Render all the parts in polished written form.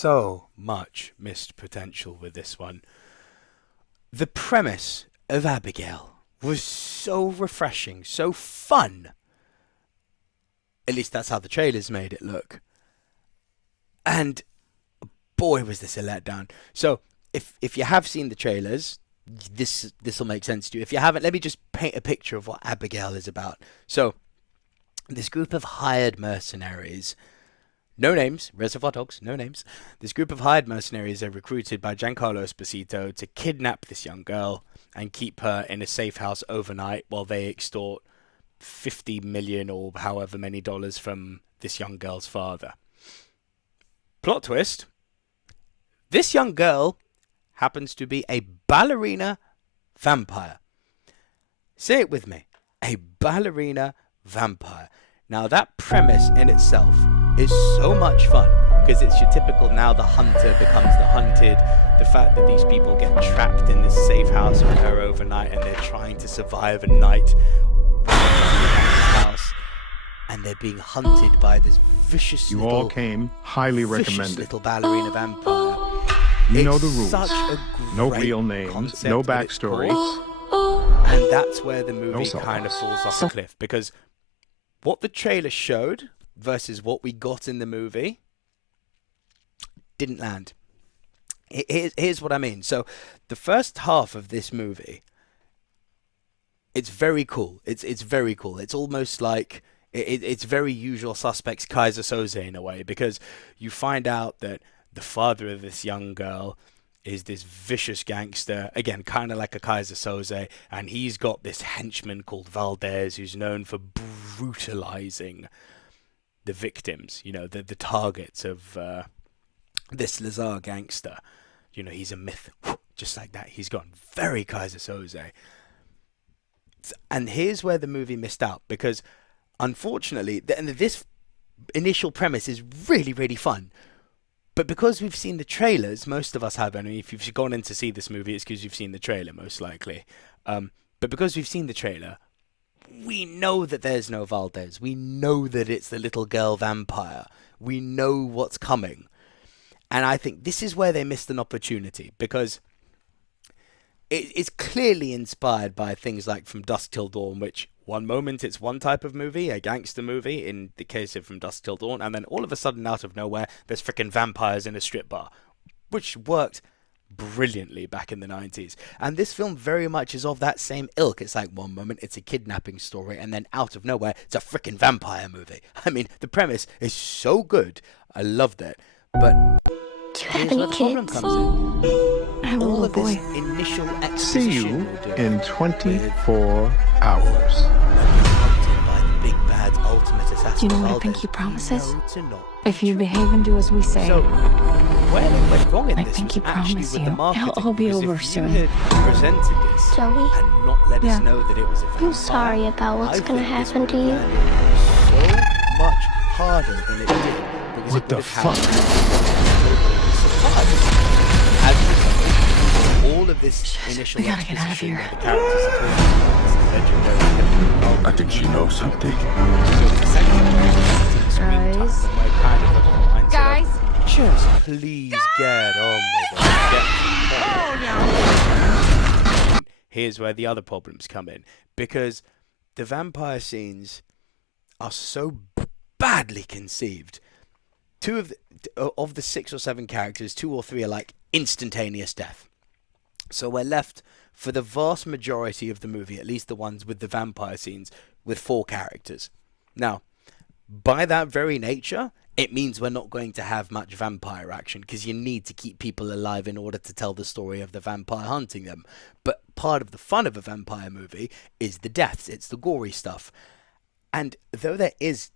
so much missed potential with this one. The premise of Abigail was so refreshing, so fun. At least that's how the trailers made it look. And boy, was this a letdown. So if you have seen the trailers, this will make sense to you. If you haven't, let me just paint a picture of what Abigail is about. So this group of hired mercenaries, no names, Reservoir Dogs, no names. This group of hired mercenaries are recruited by Giancarlo Esposito to kidnap this young girl and keep her in a safe house overnight while they extort 50 million or however many dollars from this young girl's father. Plot twist. This young girl happens to be a ballerina vampire. Say it with me. A ballerina vampire. Now that premise in itself is so much fun because it's your typical now the hunter becomes the hunted. The fact that these people get trapped in this safe house with her overnight and they're trying to survive a night house and they're being hunted by this vicious You all came, highly recommended. Little ballerina vampire. You know the rules. Such a No great real names, concept no at its backstory. core. And that's where the movie No kind of falls off a cliff because what the trailer showed versus what we got in the movie didn't land. Here's what I mean. So the first half of this movie, it's very cool. It's very cool. It's almost like it's very Usual Suspects Kaiser Soze in a way because you find out that the father of this young girl is this vicious gangster, again, kind of like a Kaiser Soze, and he's got this henchman called Valdez who's known for brutalizing the victims, you know, the targets of this Lazar gangster. You know, he's a myth, just like that. He's gone very Kaiser Soze. And here's where the movie missed out, because unfortunately, this initial premise is really, really fun. But because we've seen the trailers, most of us have, I mean, if you've gone in to see this movie, it's because you've seen the trailer, most likely. But because we've seen the trailer, we know that there's no Valdez. We know that it's the little girl vampire. We know what's coming. And I think this is where they missed an opportunity, because it's clearly inspired by things like From Dusk Till Dawn, which one moment it's one type of movie, a gangster movie, in the case of From Dusk Till Dawn, and then all of a sudden, out of nowhere, there's freaking vampires in a strip bar, which worked brilliantly back in the 90s. And this film very much is of that same ilk. It's like one moment it's a kidnapping story, and then out of nowhere, it's a freaking vampire movie. I mean, the premise is so good. I loved it. But do you have any kids? I have a little boy. Initial See you in 24 hours. Do you know what a pinky promise is? If you behave and do as we say. So, where they went wrong in I this pinky was actually promise with you, the marketing. it'll all be Because over if soon. you had presented this Joey? and not let us know that it was a vampire, I'm sorry about what's I gonna think this happen would to have you. landed so much harder than it did. Because What it the would fuck? All of this initial We gotta get out of exposition here. where the characters are talking about this legendary I think she knows something. Guys, just please get on with it. Here's where the other problems come in, because the vampire scenes are so badly conceived. Two of the 6 or 7 characters, 2 or 3 are like instantaneous death. So we're left for the vast majority of the movie, at least the ones with the vampire scenes, with 4 characters. Now, by that very nature, it means we're not going to have much vampire action, because you need to keep people alive in order to tell the story of the vampire hunting them. But part of the fun of a vampire movie is the deaths, it's the gory stuff. And though there is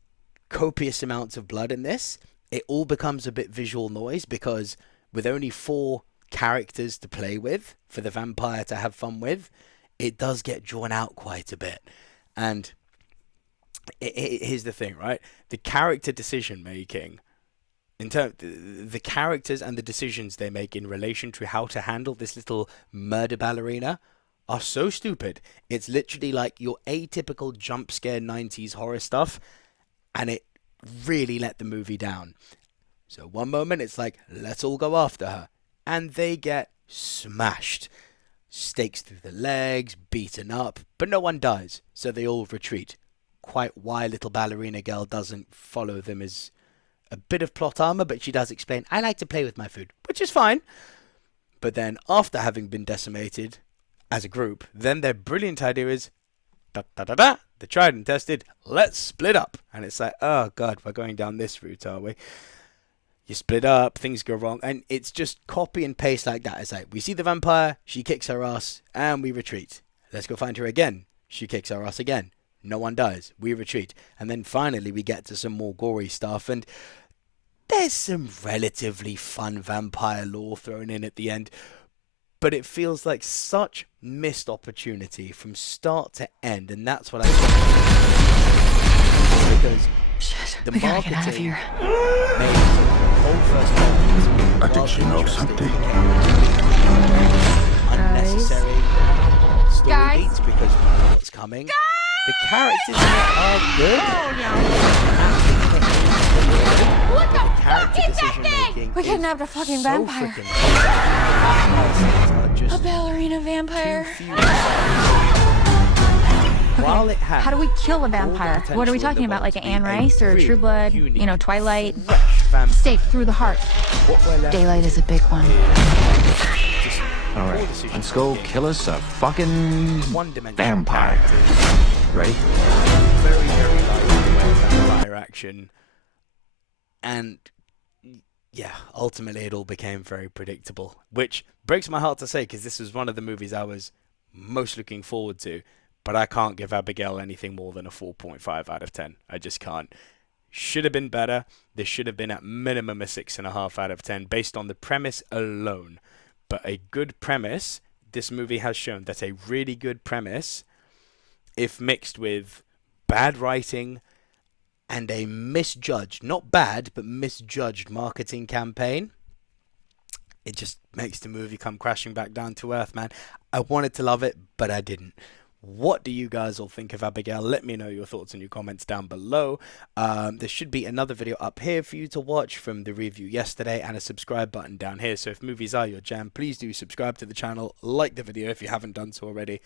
copious amounts of blood in this, it all becomes a bit visual noise, because with only 4 characters to play with for the vampire to have fun with, it does get drawn out quite a bit. And here's the thing, right? The character decision making, in terms the characters and the decisions they make in relation to how to handle this little murder ballerina are so stupid. It's literally like your atypical jump scare 90s horror stuff, and it really let the movie down. So one moment it's like, let's all go after her. And they get smashed. Stakes through the legs, beaten up, but no one dies. So they all retreat. Quite why little ballerina girl doesn't follow them is a bit of plot armor, but she does explain, I like to play with my food, which is fine. But then after having been decimated as a group, then their brilliant idea is, the tried and tested, let's split up. And it's like, oh god, we're going down this route, are we? You split up, things go wrong, and it's just copy and paste like that. It's like, we see the vampire, she kicks her ass, and we retreat. Let's go find her again. She kicks our ass again. No one dies. We retreat. And then finally we get to some more gory stuff, and there's some relatively fun vampire lore thrown in at the end. But it feels like such missed opportunity from start to end, and that's what I think. Because Shit, the we gotta get out of marketing here. made the whole first part I think she knows something. unnecessary story Guys. beats because we know what's coming. The characters in it are good. What the Character decision making. We kidnapped a fucking so vampire. freaking good. A ballerina vampire. While it has How do we kill a all the vampire? potential What are we in the talking about? world Like to an be Anne a Rice or a really True Blood? unique, You know, Twilight? fresh vampire, Stake through the heart. what we're left Daylight with is a big one. just All right, poor decision let's go making, kill us a fucking one-dimensional vampire. characters, Ready? very, very light vampire action, and yeah, ultimately it all became very predictable, which breaks my heart to say because this was one of the movies I was most looking forward to, but I can't give Abigail anything more than a 4.5 out of 10. I just can't. Should have been better. This should have been at minimum a 6.5 out of 10 based on the premise alone. But a good premise, this movie has shown that a really good premise, if mixed with bad writing and a misjudged, not bad, but misjudged marketing campaign, it just makes the movie come crashing back down to earth, man. I wanted to love it, but I didn't. What do you guys all think of Abigail? Let me know your thoughts in your comments down below. There should be another video up here for you to watch from the review yesterday and a subscribe button down here. So if movies are your jam, please do subscribe to the channel, like the video if you haven't done so already.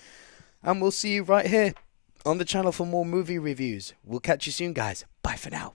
And we'll see you right here on the channel for more movie reviews. We'll catch you soon, guys. Bye for now.